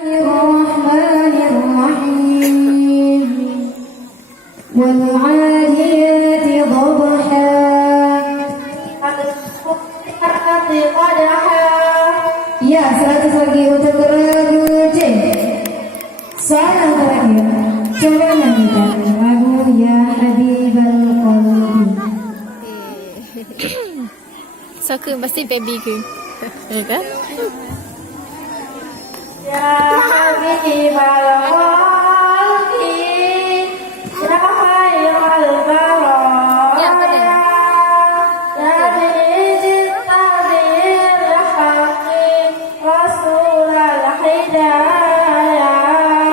الرحمن الرحيم والعاديات ضبحا ya 100 lagi untuk lagu C. Soal yang terakhir, coba nyanyikan lagu Ya Habibal Qalbi. Soคืนpasti babyคืนya kan? Ya Habibal Qalbi Ya Khairul Baraya Ya apa deh? Ya Bidil Hakim Rasulul Hidayah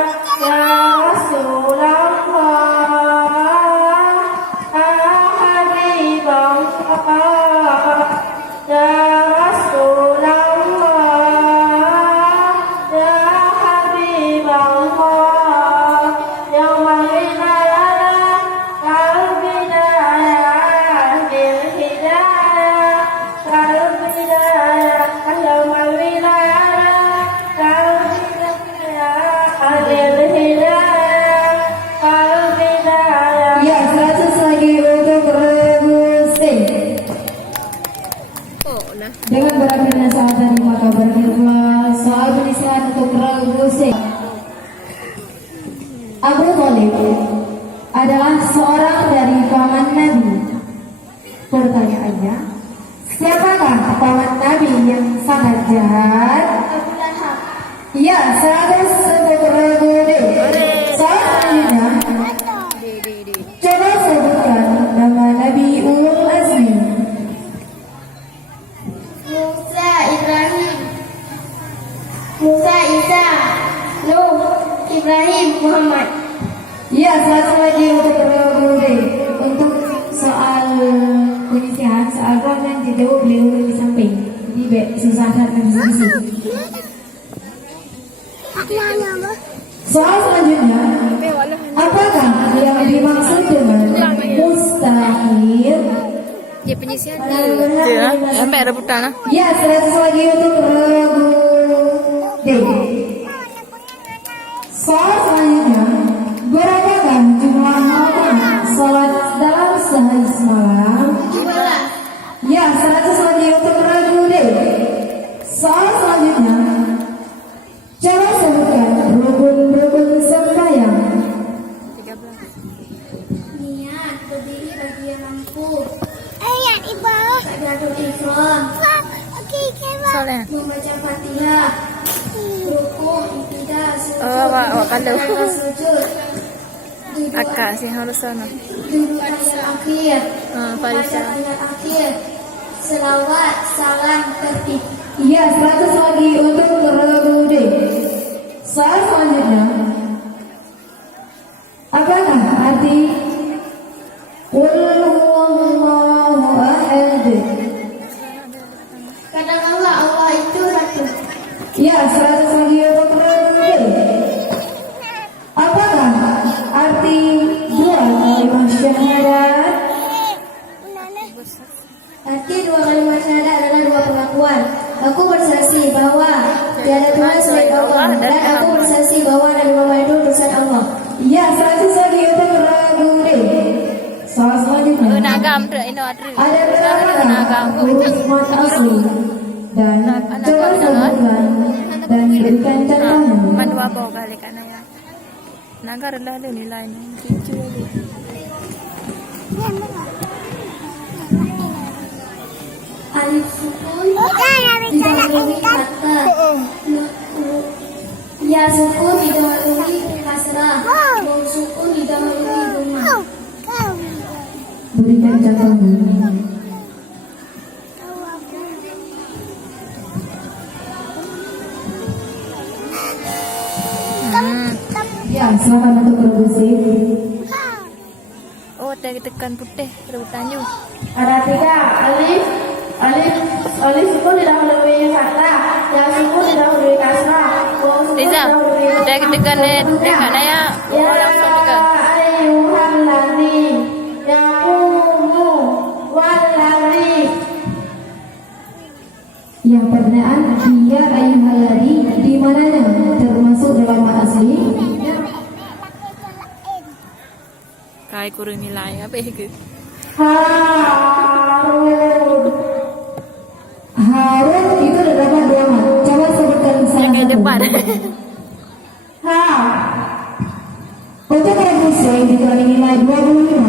Ya Rasulullah Ya Habibullah Ya Rasulullah Ya Habibullah Ya Maulana Qalbina Bil Hidayah Qalbina Ya Maulana Qalbina Bil Hidayah Qalbina. Ya 100 lagi untuk lagu C. Oh nah. Dengan berakhirnya saat tadi maka berakhirlah soal penistaan untuk lagu C. Abu Thalib adalah seorang dari paman Nabi. Pertanyaannya, siapakah paman Nabi yang sangat jahat? Abu Lahab. Ya, 100 untuk lagu D. Soal selanjutnya, coba sebutkan nama Nabi Ulul Azmi. Musa, Ibrahim, Musa, Isa, Nuh, Ibrahim, Muhammad. Ya, 100 lagi untuk lagu D. Untuk soal penyisihan, soal yang dijawab beliau di samping. Jadi susah saat diskusi. Soal selanjutnya, apakah yang dimaksud dengan mustahil? Dia penyisihan dia. Sampai rebutan lah. Ya, 100 lagi untuk lagu D. Soal selanjutnya, berapakah jumlah rakaat salat dalam sehari semalam? Ya, 100 lagi untuk lagu D. Soal selanjutnya, coba sebutkan rukun-rukun sembahyang. 13. Niat, berdiri bagi yang mampu. Ayat ibadah. Takbiratul ihram. Soalnya. Membaca Fatihah. Rukuk, iktidal, sujud. awak kalau. Sujud. Akak sih harus sana. Duduk tahiyat akhir. Farisa. Tahiyat akhir. Selawat, salam, tertib. Ya, 100 lagi untuk lagu D. Soal selanjutnya, apakah arti Qul huwallahu ahad? Katakanlah Allah itu satu. Ya, 100 lagi untuk lagu D. Apakah arti dua kalimat syahadat? Arti dua kalimat syahadat adalah dua pengakuan. Aku bersaksi bahwa tiada Tuhan selain Allah dan aku bersaksi bahwa Nabi Muhammad itu utusan Allah. Ya, 100 lagi untuk lagu D. Soal selanjutnya, Nagam tu, ini ada. ada berapa huruf mat asli? Dan coba sebutkan dan berikan contohnya. Mandu apa kali kan ya. Naga rendah ada nilai ni. Kicu dia. Alif sukun didahului kata. Ya sukun didahului kasrah. Nun sukun didahului dhammah. Berikan contohnya. Ya, silakan untuk produksi. Oh, tekan putih rebutan you. Ada tiga alif, alif sukun didahului kata. Ya sukun didahului kasrah. Nun sukun Riza, didahului tekan ya. Ya Langsung juga. ayyuhalladzina yaqumu walladzina. Yang pertanyaan, ya ayyuhalladzina di mananya? Termasuk asli. Kai kurang nilai apa itu? Harun. Harun itu terdapat dua mat. Coba sebutkan salah Yang di satu. depan. Ha. Untuk regu C dikurangi nilai 25.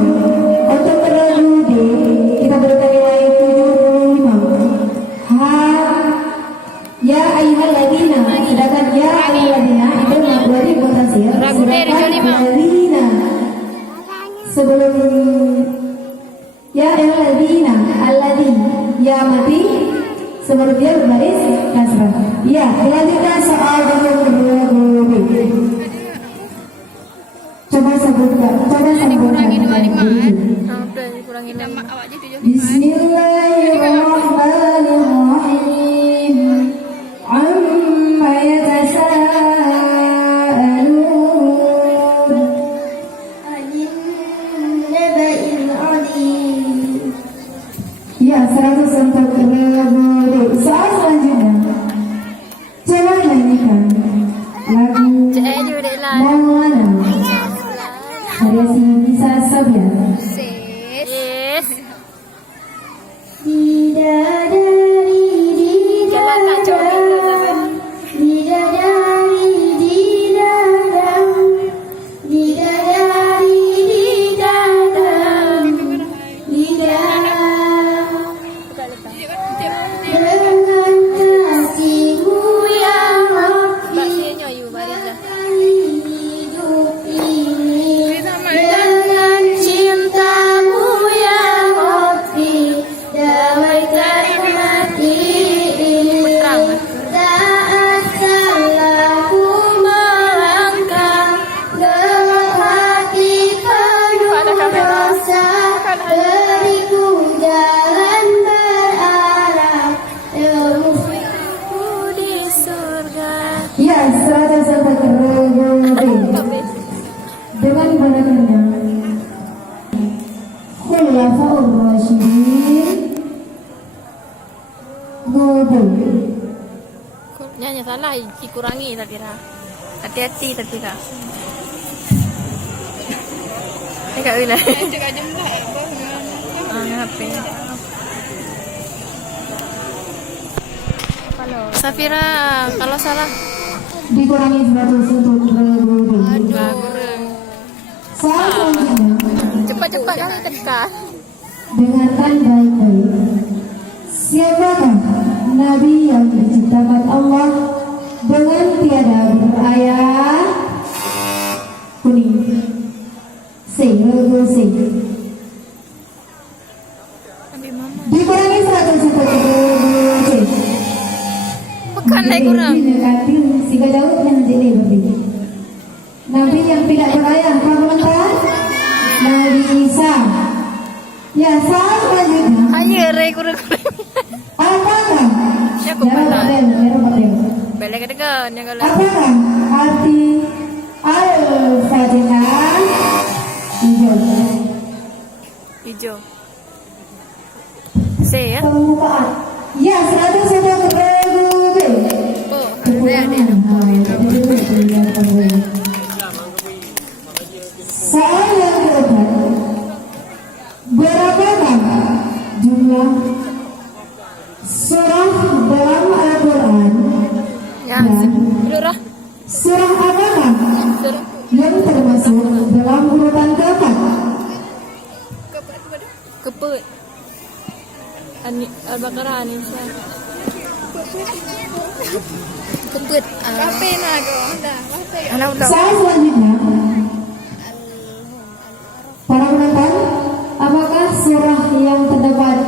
Untuk regu D kita berikan nilai 75. Ha. Ya ayyuhalladzina. Sedangkan ya ayyuhalladzina itu menjadi mutasi. Ragu D dijual 5. Alladzina. Sebelum ya ayyuhalladzina, alladzi ya mati sebelum dia berbaris kasrah. Ya, dilanjutkan soal nomor 2. Coba sebutkan. Kurangin 25. Udah dikurangin 5. Awak aja 7. Bismillahirrahmanirrahim. Amma yatasaalun. Anin naba'il azim. Ya, 100 untuk regu. Soal selanjutnya. Coba nyanyikan lagu Cek juga dek lah. Maulana. Variasi bisa sabar. Yes. Bidadari di Jalan nak dalam, bidadari di dalam, bidadari di dalam, di dalam. Dengan kasihmu yang Rabbi, Baksinya you baris dah. hidup ini. Dengan cintamu yang Rabbi, damaikan hati ini. Tak salah ku melangkah, gelap hati penuh rasa. Beriku jalan berarah, temuku di surga. Ya, 100 untuk regu D. Dengan banyaknya Khulafaur Rasyidin Gubul. Nyanyi salah, dikurangi tak kira. Hati-hati tapi kak. Kak Wila. Cakap jumlah HP. Safira, kalau salah Dikurangi 100 untuk regu D. Soal selanjutnya. cepat-cepat kali tekan. Dengarkan baik-baik. Siapakah Nabi yang diciptakan Allah dengan tiada berayat? Kuning. C, regu C. Ambil mama. Dikurangi 100 untuk regu C. Bukan naik kurang. Mendekati sehingga jauh yang jadi berarti. Nabi yang tidak berayat, apa komentar? Nabi Isa. Ya, soal selanjutnya. Hanya rek kurang. Apakah? Ya, aku pernah. Patel. Balik ke dekat yang kalau Apakah arti Al-Fatihah? Hijau. hijau. C ya. Pembukaan. Ya, 100 untuk regu B. Oh, ada. Soal yang keempat. Berapakah jumlah surah dalam Al-Quran Ya, dan surah. surah apakah Surah. yang termasuk dalam urutan keempat? Keput. Al-Baqarah Anisa. Keput. Apa nak kau? Anak udah. Soal selanjutnya. Para penonton, apakah surah yang terdapat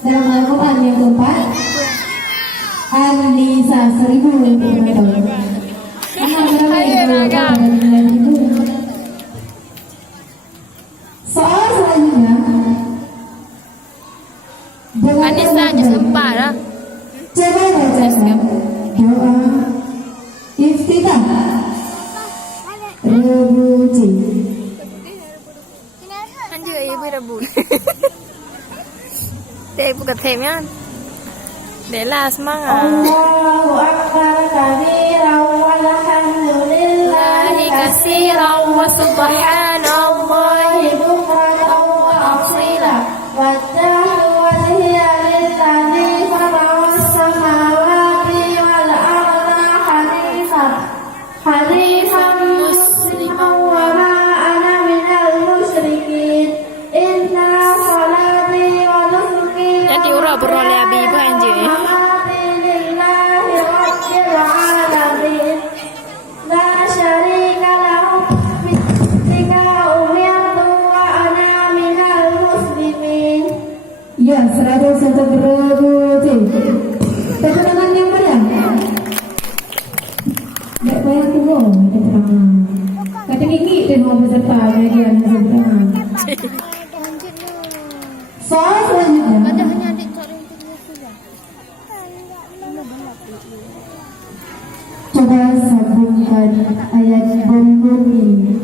dalam Al-Quran yang keempat? An-Nisa 1000 penonton. Soal selanjutnya. Anissa hanya sempat lah. Coba bacakan doa iftitah rebuci. Anjir, ibu rebut. Dia bukan temnya. Dia lah semangat. Allahu Akbar kabiran walhamdulillah Subhanallahi bukratan wa asila. Wajjahu wajhiya lilladzi fatara as-samawati wal arda hanifan musliman wa ma ana minal musyrikin. Inna salati wa nusuki Yang diurah beroleh abi banjir. mamati lillahi rabbil alamin. La syarika lahu bika umirtu wa ana minal muslimin. Ya, 101 Tepuk tangan yang meriah. Tak payah turun, keterangan. Kata gigi tengok peserta bagian keseberang. Soal selanjutnya. Coba sambungkan ayat berikut ini.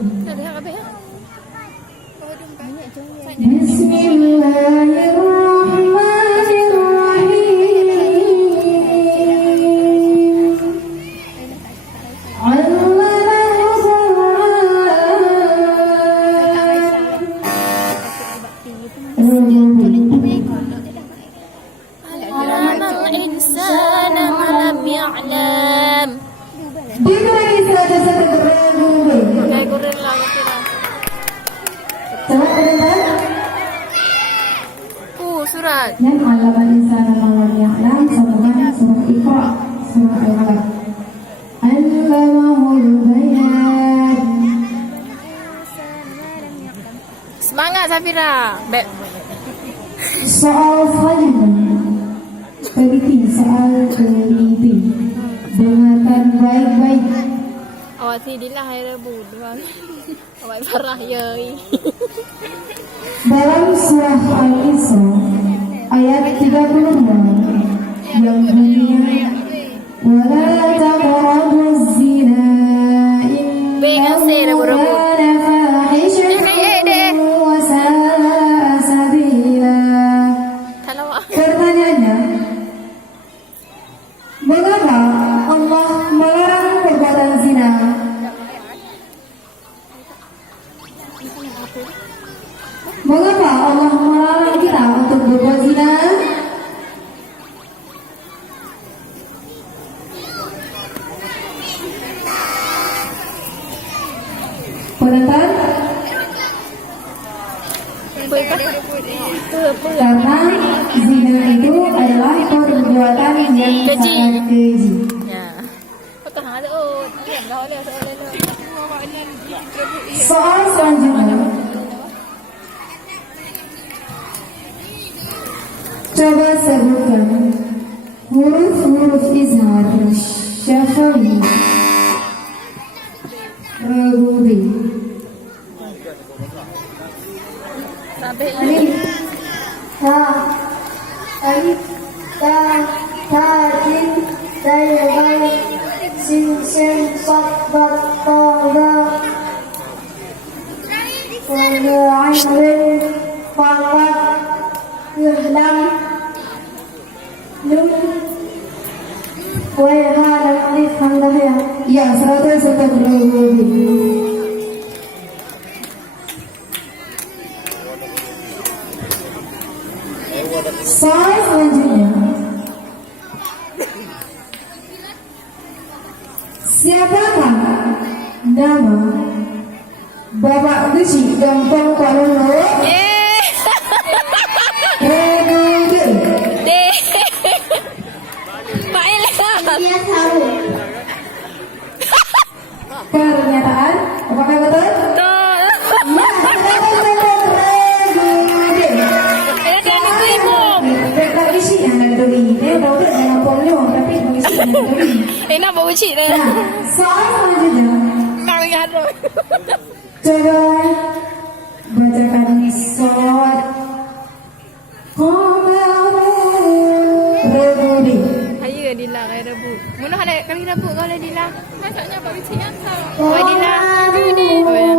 Alamal insana ma lam ya'lam. Dikurangi 101 Kayak goreng lah kira. Coba komentar. Surat. Dan alaman insana malam ya'lam sambungan surah Iqra, surah Al-Alaq. Allamahul bayan. Semangat Safira. Soal selanjutnya. Teliti soal teliti. Dengarkan baik-baik. Awak tidilah hari Rabu doang. Awak parah yoi. Dalam surah Al-Isra ayat 32 yang bunyinya wala taqrabuz zina innahu kana fahishatan wa sa'a sabila. Kalau Pertanyaannya, mengapa Allah melarang perbuatan zina? Mengapa Allah melarang kita untuk berbuat zina? Penonton? Karena zina itu adalah perbuatan yang Keji. sangat keji. ya. Kau tahan ada oh, diam dah oleh soalan tu. Soal selanjutnya. Coba sebutkan huruf-huruf izhar syafawi Ragubi. Sampai Alif, ta, alif, ta, ta, jim, dal, dal, sin, sin, sad, dad, ta, da, wal, ain, lin, fa, fa, yuh, lam, lum, wa, ha, lam, alif, hamdah, ya. Ya, 101 Ragubi. Soal selanjutnya. Siapakah nama Bapak Gesi Gampang Karono? Ragubi. deh. Pak Elah. Dia tahu. Pernyataan, apakah betul? Betul. Ya, betul. Ragubi. Ada dia nunggu ibu. Bapak Gesi yang Ragubi. Dia tahu tak dengan polio, tapi Gesi yang Ragubi. Nak bawa cik dah. Nah, soal selanjutnya. Nak ingat tu. Coba bacakan solawat Ragubi. Ayo Dila kali Rabu. Mana ada kali Rabu kau Dila? Masaknya Pak Wicik yang tahu. Oh Dila. Oh ya.